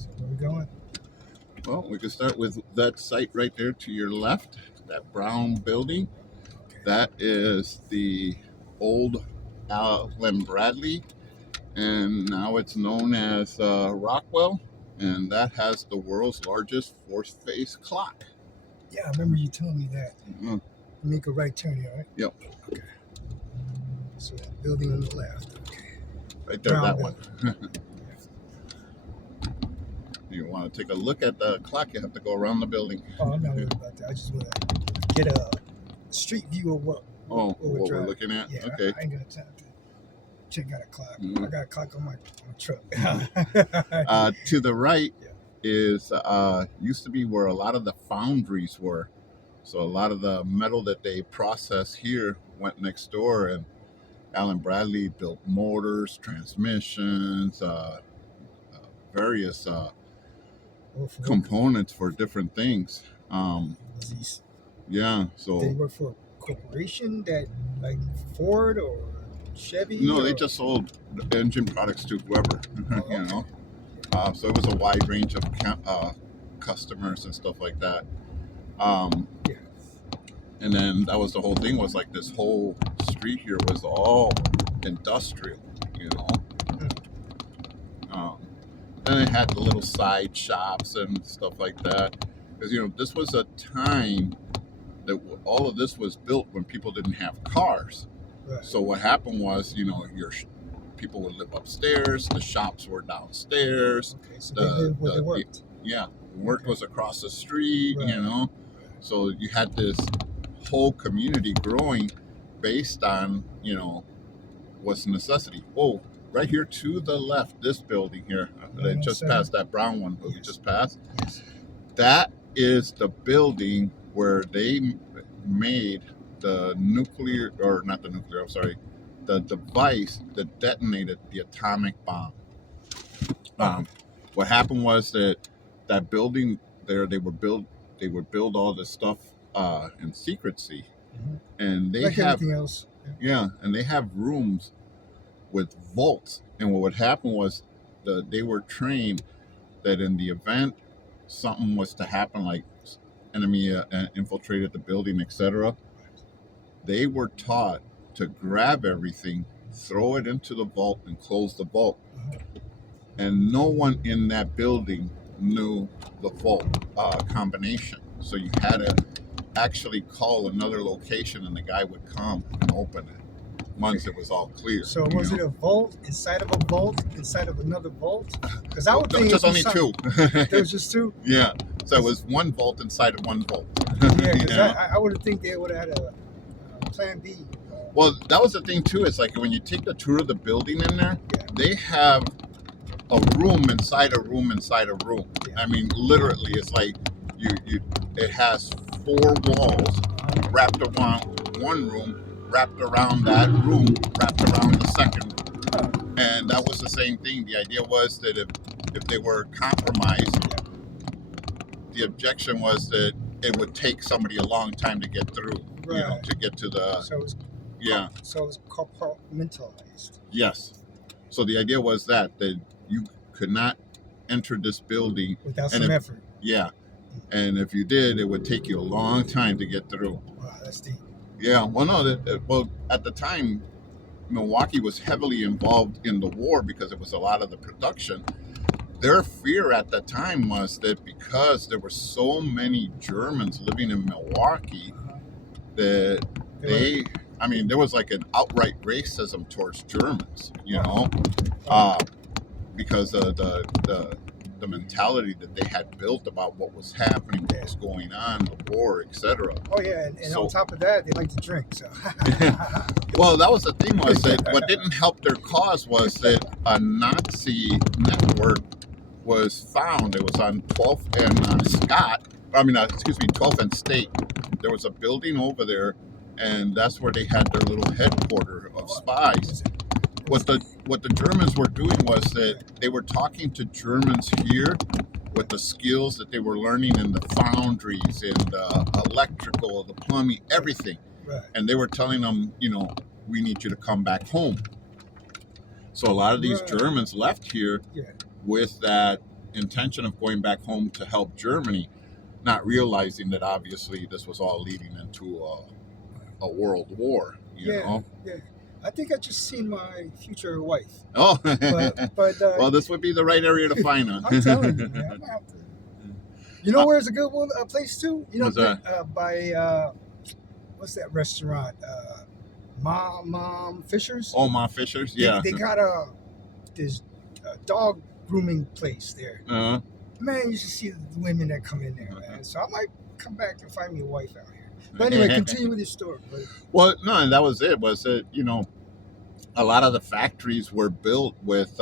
So where we going? Well, we can start with that site right there to your left, that brown building. That is the old Allen Bradley, and now it's known as Rockwell, and that has the world's largest force-phase clock. Yeah, I remember you telling me that. Mm-hmm. Make a right turn here, right? Yep. Okay. So that building on the left. Okay. Right there, Brown that building. one. You want to take a look at the clock, you have to go around the building. Oh, I'm not worried about that. I just want to get a street view of what we're looking at? Yeah, okay. I ain't got time to check out a clock. Mm-hmm. I got a clock on my truck. To the right Yeah. is used to be where a lot of the foundries were. So a lot of the metal that they process here went next door, and Allen Bradley built motors, transmissions, various components for different things. Yeah, so they work for a corporation that like Ford or Chevy? No, they just sold engine products to whoever, you know. So it was a wide range of customers and stuff like that. Yeah. And then that was the whole thing, was like this whole street here was all industrial, you know. Then it had the little side shops and stuff like that. Because, you know, this was a time that all of this was built when people didn't have cars. Right. So what happened was, you know, people would live upstairs, the shops were downstairs. Okay, so they lived where they worked. Work was across the street, right. You know. So you had this whole community growing based on, you know, what's necessity. Oh, right here to the left, this building here, they just passed that brown one that we just passed. Yes. That is the building where they made the the device that detonated the atomic bomb. What happened was that building there, they would build all this stuff in secrecy, and they like have everything else. And they have rooms with vaults. And what would happen was they were trained that in the event something was to happen, like enemy infiltrated the building, etc., they were taught to grab everything, throw it into the vault, and close the vault. And no one in that building knew the vault combination. So you had to actually call another location, and the guy would come and open it once it was all clear. So was it a vault inside of a vault inside of another vault? Because I would think just only two. There was just two. Yeah. So it was one vault inside of one vault. Yeah, because I would have think they would have had a plan B. Well, that was the thing too. It's like when you take the tour of the building in there, they have a room inside a room inside a room. I mean, literally, it's like it has 4 walls wrapped around one room, wrapped around that room, wrapped around the second room. And that was the same thing. The idea was that if they were compromised, the objection was that it would take somebody a long time to get through, you know, to get to the... So it was compartmentalized. Yes. So the idea was that you could not enter this building without some effort. Yeah. And if you did, it would take you a long time to get through. Wow, that's deep. Yeah. Well, no. At the time, Milwaukee was heavily involved in the war because it was a lot of the production. Their fear at the time was that because there were so many Germans living in Milwaukee, that there was like an outright racism towards Germans, you know, because of the mentality that they had built about what was happening, what was going on, the war, etc. Oh yeah, and on top of that, they like to drink. So. Well, that was the thing, was that what didn't help their cause was that a Nazi network was found. It was on 12th and 12th and State. There was a building over there, and that's where they had their little headquarters of spies. What the Germans were doing was that they were talking to Germans here with the skills that they were learning in the foundries, in the electrical, the plumbing, everything. Right. And they were telling them, you know, we need you to come back home. So a lot of these Germans left here with that intention of going back home to help Germany, not realizing that obviously this was all leading into a world war. You Yeah, know. yeah. I think I just seen my future wife. Oh, But well, this would be the right area to find her. I'm telling you, man, I'm gonna have to. You know where's a good one place too? You know, What's that? by what's that restaurant? Mom Fisher's. Oh, my Fishers, yeah. They got this dog grooming place there. Uh, Man, you should see the women that come in there, man. So I might come back and find me a wife out here. But anyway, continue with your story. Buddy. well, no, and that was it. Was that a lot of the factories were built with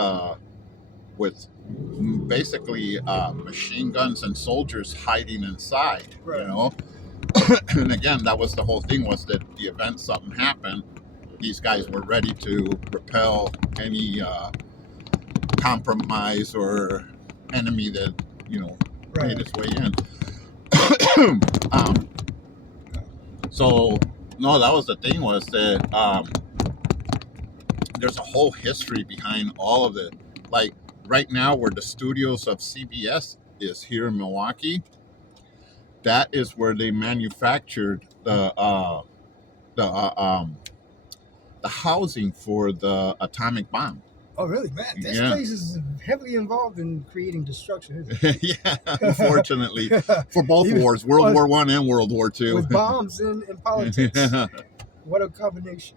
basically machine guns and soldiers hiding inside. Right. You know, and again, that was the whole thing. Was that the event something happened, these guys were ready to repel any compromise or enemy that Right. made its way in. So no, that was the thing. Was that there's a whole history behind all of it. Like right now, where the studios of CBS is here in Milwaukee, that is where they manufactured the housing for the atomic bomb. Oh, really, man? This Yeah. place is heavily involved in creating destruction, isn't it? Yeah, unfortunately, for both Even- wars, World well, War I and World War II. With bombs and politics. Yeah. What a combination.